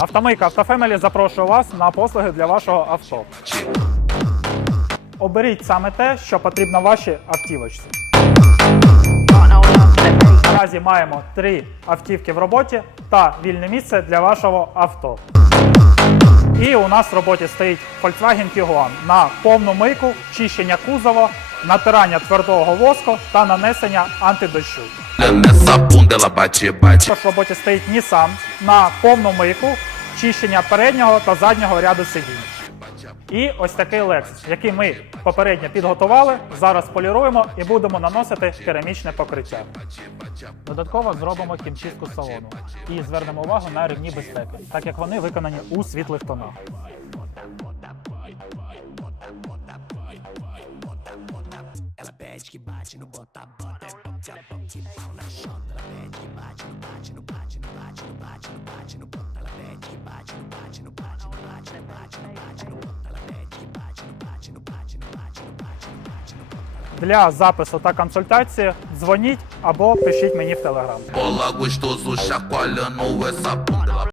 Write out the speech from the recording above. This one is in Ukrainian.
Автомийка Автофемелі запрошує вас на послуги для вашого авто. Оберіть саме те, що потрібно вашій автівочці. Наразі маємо три автівки в роботі та вільне місце для вашого авто. І у нас в роботі стоїть Volkswagen Tiguan на повну мийку, чищення кузова, натирання твердого воску та нанесення антидощу nessa bunda, ela bate. В роботі стоїть Nissan на повну мийку, чищення переднього та заднього ряду сидінь. І ось такий Lexus, який ми попередньо підготували, зараз поліруємо і будемо наносити керамічне покриття. Додатково зробимо хімчистку салону і звернемо увагу на рівні безпеки, так як вони виконані у світлих тонах. Ela pede que bate no Ela pede que bate no bate, no bate, no bate, no bate, no bate no bota. Ela pede que no bate, no bate, no bate, no bate, no bate no. Для запису та консультації дзвоніть або пишіть мені в телеграм. Bola gostoso, chacoalhando essa bunda.